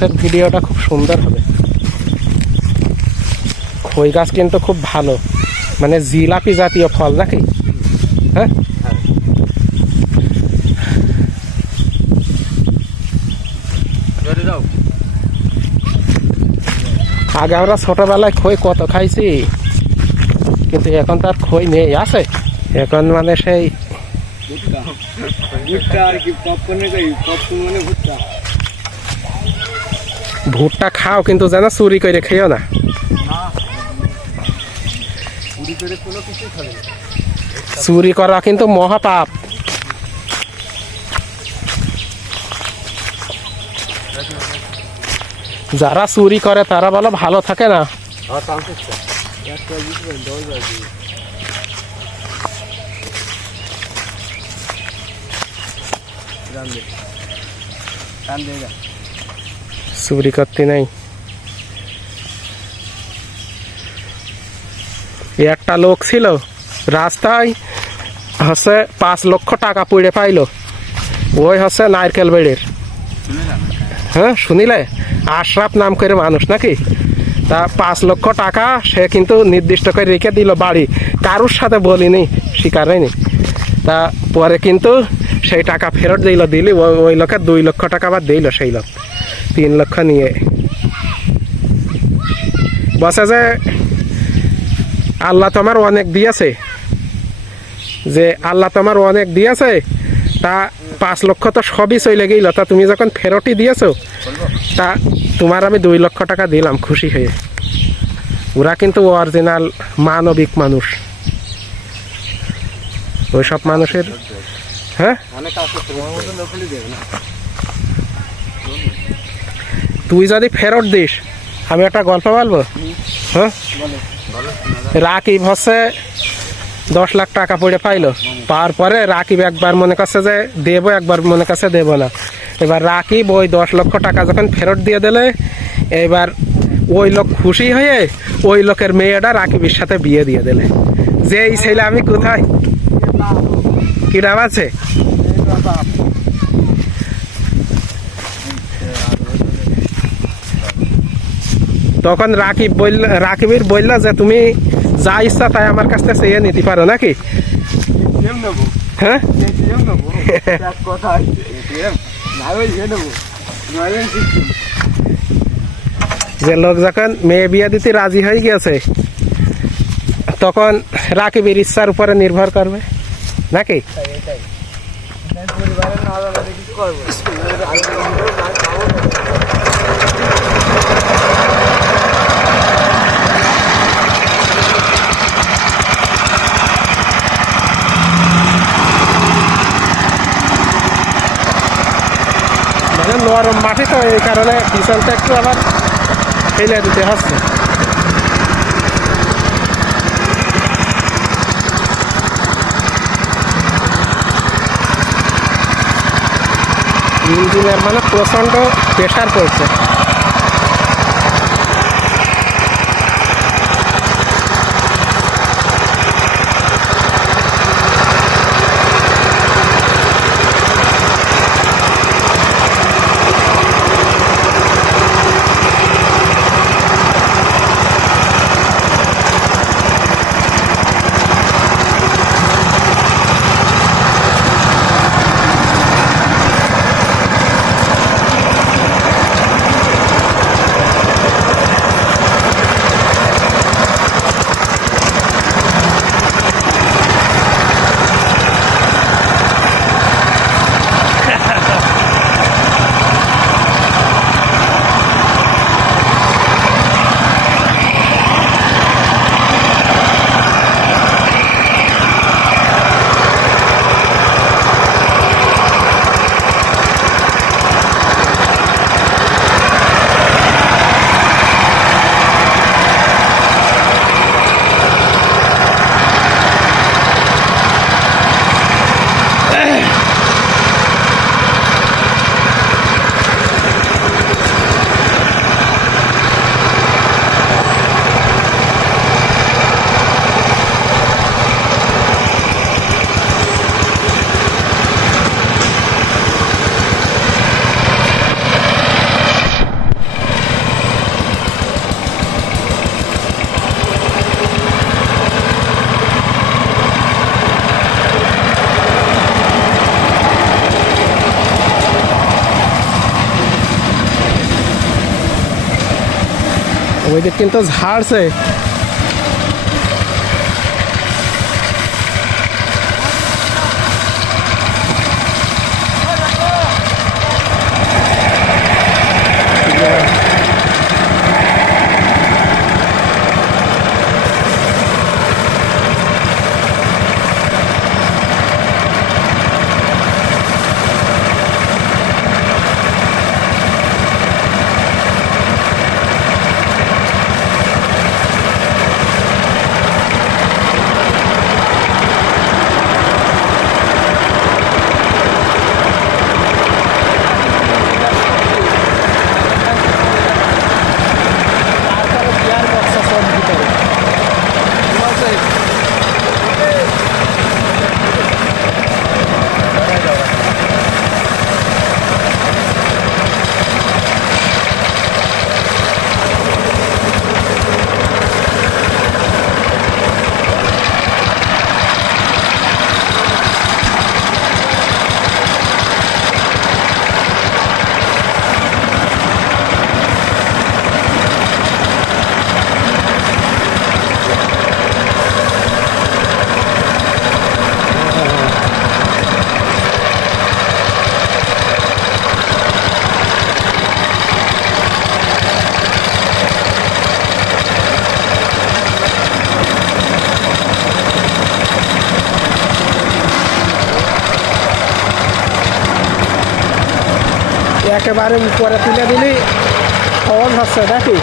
গাছের ভিডিওটা খুব সুন্দর হবে। খই গাছ কিন্তু খুব ভালো। মানে জিলাপি জাতীয় ফল নাকি? হ্যাঁ? আগে আমরা ছোটবেলায় খই কত খাইছি, কিন্তু এখন তার খই নেই, আছে? এখন মানে সেই ভুট্টা ভুট্টা আর কি পপকর্নের কই পপকর্ন মানে ভুট্টা ভুট্টা খাও কিন্তু যেন চুরি করে খেয়েও না। চুরি করা কিন্তু মহাপাপ। যারা চুরি করে, তারা বলো ভালো থাকে না। চুরি করতে নাই একটা লোক ছিল, রাস্তায় হচ্ছে পাঁচ লক্ষ টাকা পুড়ে পাইলো। ওই হচ্ছে নারকেল বেড়ের। হ্যাঁ শুনিলে? আশরাফ নাম করে মানুষ নাকি? তা পাঁচ লক্ষ টাকা সে কিন্তু নির্দিষ্ট করে রেখে দিল বাড়ি। কারুর সাথে বলিনি স্বীকার হয়নি। তা পরে কিন্তু সেই টাকা ফেরত দিল, দিলি, ওই লোকের দুই লক্ষ টাকা আবার দিল সেই লোক। তিন লক্ষ নিয়ে। বসে যে আল্লাহ তোমার অনেক দিয়েছে। যে আল্লাহ তোমার অনেক দিয়েছে, তা পাঁচ লক্ষ তো সবই চলে গেল। তা তুমি যখন ফেরতই দিয়েছ, তা তোমার আমি দুই লক্ষ টাকা দিলাম খুশি হয়ে। ওরা কিন্তু অরিজিনাল মানবিক মানুষ। ওইসব মানুষের হ্যাঁ? তুই যদি ফেরত দিস, আমি একটা গল্প বলব? হ্যাঁ? রাকিব হচ্ছে দশ লাখ টাকা পড়ে পাইলো। পাওয়ার পরে রাকিব একবার মনে করছে যে দেবো, একবার মনে করছে দেবো না। এবার রাকিব ওই দশ লক্ষ টাকা যখন ফেরত দিয়ে দিলে, এবার ওই লোক খুশি হয়ে ওই লোকের মেয়েটা রাকিবের সাথে বিয়ে দিয়ে দিলে। যে এই ছেলে আমি কোথায়? কি নাম আছে? তখন রাকিব বলল রাকিবের বলল যে তুমি যা ইচ্ছা তাই আমার কাছ থেকে চেয়ে নিতে পারো নাকি? হ্যাঁ? ইয়ে যে লোক যখন মেয়ে বিয়ে দিতে রাজি হয়ে গিয়েছে তখন রাকিবের ইচ্ছার উপরে নির্ভর করবে নাকি? পরিবারের না জানালে কিছু করব মানে নরম মাটি তো এই কারণে পিছনটা একটু আবার ফেলে দিতে হচ্ছে। ইঞ্জিনের মানে প্রচণ্ড প্রেশার পড়ছে। ওই দিক কিন্তু ঝাড়ছে একেবারে উপরে তুলে দিলি। খবর হচ্ছে নাকি?